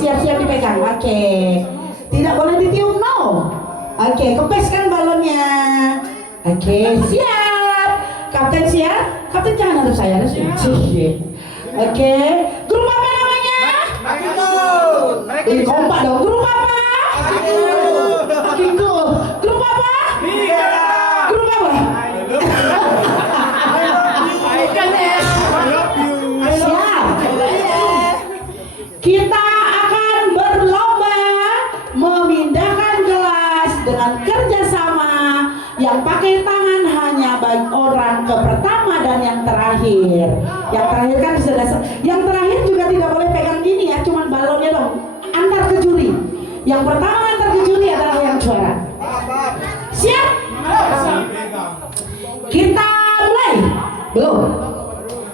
siap-siap dipegang. Oke. Tidak boleh ditiup, no. Oke, kempeskan balonnya. Oke, siap. Kapten siap? Kapten jangan hadap saya, harus Oke, grup apa namanya? Ini kompak dong. Grup apa? Kiko. Grup apa? Grup apa? Siap. Kita akan berlomba memindahkan gelas dengan kerjasama yang pakai tangan hanya bagi orang ke pertama dan yang terakhir. Yang terakhir kan sudah. Yang terakhir juga tidak boleh pegang gini ya, cuman balonnya dong. Antar ke juri. Yang pertama antar ke juri adalah yang juara. Siap? Kita mulai. Belum.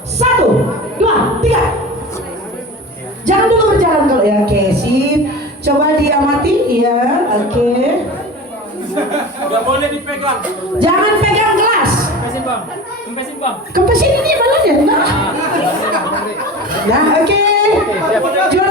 1, 2, 3. Jangan dulu berjalan kalau ya. Oke, sip. Coba diamati ya. Oke. Gak boleh dipegang. Jangan pegang gelas. Kempesin bang. Kempesin bang. Kempesin ini balonnya. Nah. Ya, oke. Juara